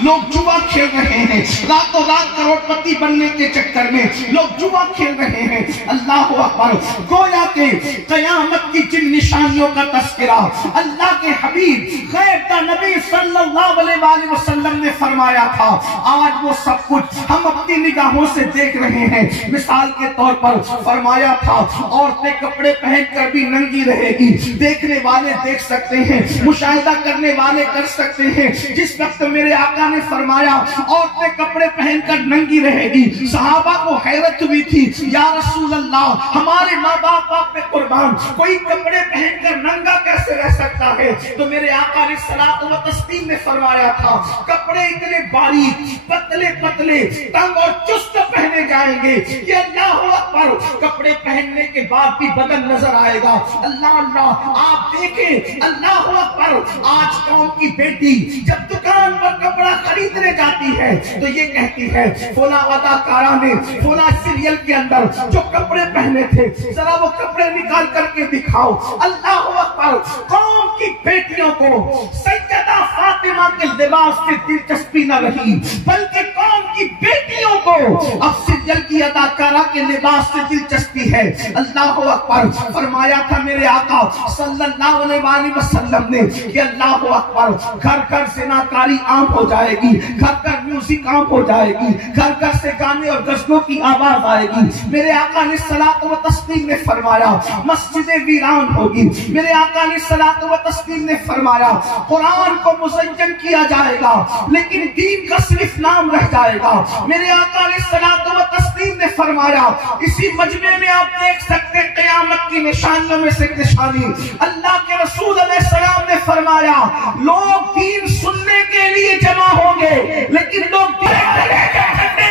लोग जुआ खेल रहे हैं, रातों रात करोड़पति बनने के चक्कर में लोग जुआ खेल रहे हैं। अल्लाह अकबर। गोया के कयामत की जिन निशानियों का तस्करा अल्लाह के हबीब गैब का नबी सल्लल्लाहु अलैहि वसल्लम ने फरमाया था, आज वो सब कुछ हम अपनी निगाहों से देख रहे हैं। मिसाल के तौर पर फरमाया था, औरतें कपड़े पहनकर भी नंगी रहेगी, देखने वाले देख सकते हैं, मुशाहिदा करने वाले कर सकते हैं। जिस वक्त मेरे आका ने फरमाया औरतें कपड़े पहनकर नंगी रहेगी, सहाबा को हैरत हुई थी, या रसूल अल्लाह, हमारे माँ बाप आप पे कुर्बान, कोई कपड़े पहनकर नंगा कैसे रह सकता है? तो मेरे आका ने सलात व तस्लीम में फरमाया था, कपड़े इतने बारीक, पतले पतले, तंग और चुस्त पहने जाएंगे कि अल्लाह अकबर, कपड़े पहनने के बाद भी बदन नजर आएगा। अल्लाह अल्लाह, आप देखें, अल्लाह अकबर, आज कौम की बेटी जब दुकान पर कपड़ा खरीदने जाती है तो ये कहती है, फला अदाकारा ने फला सीरियल के अंदर जो कपड़े पहने थे, जरा वो कपड़े निकाल करके दिखाओ। अल्लाह अकबर, कौम की बेटियों को सैयदा फातिमा के लिबास से दिलचस्पी न रही, बल्कि कौम की बेटियों को अब सीरियल की अदाकारा के लिबास से दिलचस्पी है। अल्लाह अकबर। फरमाया था मेरे आका सल्लल्लाहु अलैहि वसल्लम ने कि अल्लाह अकबर, घर घर ज़िनाकारी आम हो जाएगी, घर घर म्यूजिक आम हो जाएगी, घर घर से गाने और गज़लों की आवाज आएगी। मेरे आका ने सलात व तस्लीम ने फरमाया मस्जिदें वीरान होगी। मेरे आका ने सलात व तस्लीम ने फरमाया कुरान को मुज़य्यन किया जाएगा, लेकिन दीन का सिर्फ नाम रह जाएगा। मेरे आका ने सलात व तस्लीम ने फरमाया, इसी मजमे में आप देख सकते हैं क़यामत की निशानियों में से निशानी, अल्लाह के रसूल अलैहिस्सलाम ने फरमाया, लोग दीन सुनने के लिए जमा होंगे, लेकिन लोग दीन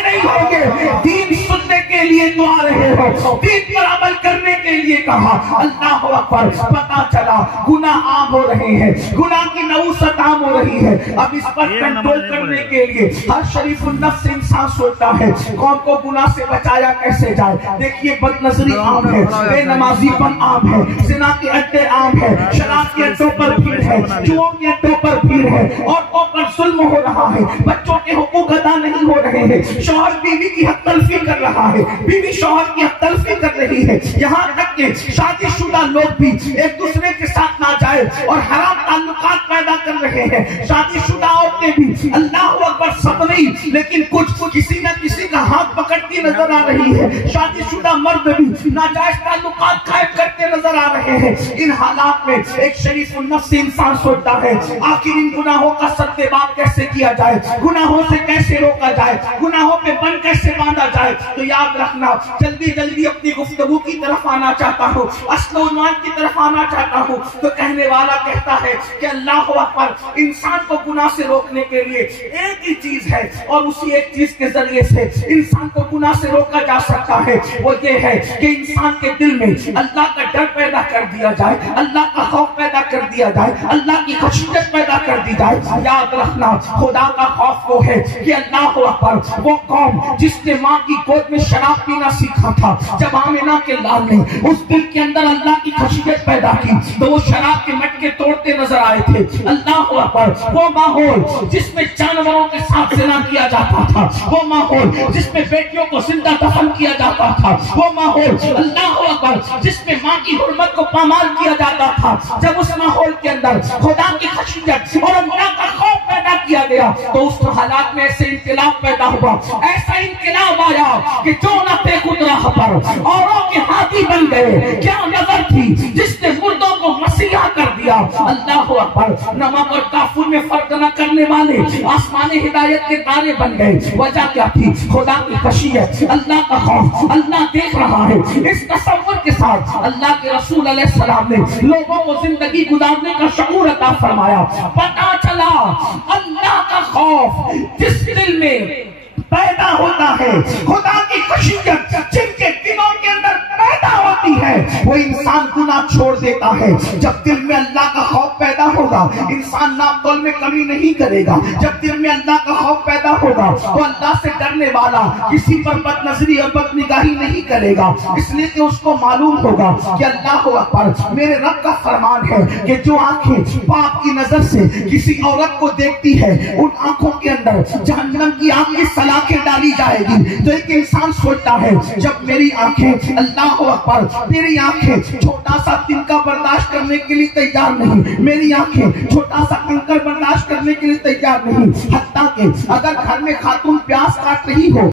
नहीं होंगे। दीन सुनने के लिए तो आ रहे हो, दीन पर अमल करने के लिए कहा। अल्लाह अकबर। पता चला गुनाह आम हो रहे हैं, गुनाह की नऊसत आम हो रही है। अब इस पर कंट्रोल करने के लिए हर शरीफुल नफ्स इंसान सोचता है कौम को गुनाह से बचाया कैसे जाए। देखिए, बदनजरी आम है, बेनमाजीपन आम है, जिना के अड्डे आम है, शराब के अड्डों पर भीड़ है, जुओं के अड्डों पर भीड़ है, औरतों पर जुल्म हो रहा है, बच्चों के हुकूक अदा नहीं हो रहे हैं, शौहर बीवी की हक तलफी कर रहा है, बीवी शौहर की हक तलफी कर रही है। यहाँ तक के शादीशुदा लोग भी एक दूसरे के साथ नाजायज और हराम ताल्लुकात पैदा कर रहे हैं। शादीशुदा औरतें भी, अल्लाह अकबर, सब नहीं लेकिन कुछ किसी न किसी का हाथ पकड़ती नजर आ रही है। शादीशुदा मर्द भी नाजायज ताल्लुकात कायम करते नजर आ रहे हैं। इन हालात में एक शरीफुल नफ्स इंसान सोचता है आखिर इन गुनाहों का सद्देबाब कैसे किया जाए, गुनाहों से कैसे रोका जाए, गुनाहों पे बन कैसे बांधा जाए। तो याद रखना, जल्दी जल्दी अपनी गुफ्तगू की तरफ आना चाहता हूँ, असल उन्वान की तरफ आना चाहता हूँ। तो कहने वाला कहता है कि अल्लाह अकबर, इंसान को गुनाह से रोकने के लिए एक ही चीज है, और उसी एक चीज के जरिए से इंसान को गुनाह से रोका जा सकता है। वो ये है कि इंसान के दिल में अल्लाह का डर पैदा कर दिया जाए, अल्लाह का खौफ पैदा कर दिया जाए, अल्लाह की खशीयत पैदा कर दी जाए। याद रखना, खुदा का खौफ वो है कि अल्लाह अकबर, वो कौम जिसने माँ की गोद में शराब पीना सीखा था, जब आमिना के लाल ने उस दिल के अंदर अल्लाह की खशीयत पैदा की तो वो शराब के मटके तोड़ते नजर आए थे। अल्लाह अकबर, वो माहौल जिसमें जानवरों के साथ जिना किया जाता था, वो माहौल जिसमें बेटियों को जिंदा दफन किया जाता था, वो माहौल, अल्लाह अकबर, जिसमें माँ की हुर्मत को पामाल किया जाता था, जब उस माहौल के अंदर खुदा की खशीयत और अल्लाह का खौफ पैदा किया गया तो उस हालात में ऐसे इंकलाब पैदा हुआ, ऐसा इंकलाब आया कि जो न थे खुद राह पर औरों के हाथी बन गए। क्या नजर थी जिसने मुर्दों को मसीहा कर दिया। अल्लाह अकबर, नमक और काफूर में फर्क न करने वाले आसमानी हिदायत के तारे बन गए। वजह क्या थी? खुदा की खशीयत, अल्लाह का खौफ। अल्लाह देख रहा है। इस तसव्वुर के साथ अल्लाह के रसूल अलैहिस्सलाम ने लोगों को जिंदगी गुजारने का शऊर अता फरमाया। पता चला अल्लाह का खौफ जिस दिल में पैदा होता है, खुदा की खशीयत जिनके दिलों के अंदर पैदा होती है, वो इंसान गुनाह छोड़ देता है। जब दिल में अल्लाह का खौफ पैदा होगा, इंसान नापतोल में कमी नहीं करेगा। जब दिल में अल्लाह का भाव पैदा होगा तो अल्लाह से डरने वाला किसी पर बदनजरी और बदनिगाही नहीं करेगा, इसलिए कि उसको मालूम होगा कि अल्लाह अकबर, मेरे रब का फरमान है कि जो आंखें पाप की नजर से किसी औरत को देखती है उन आंखों के अंदर जहन्नम की आग की सलाखें डाली जाएगी। तो एक इंसान सोचता है जब मेरी आंखें, अल्लाह अकबर, मेरी आंखें छोटा सा तिनका बर्दाश्त करने के लिए तैयार नहीं, मेरी आंखें छोटा सा कंकर बर्दाश्त करने के लिए तैयार नहीं, हत्ता के अगर घर में खातून प्यास काट रही हो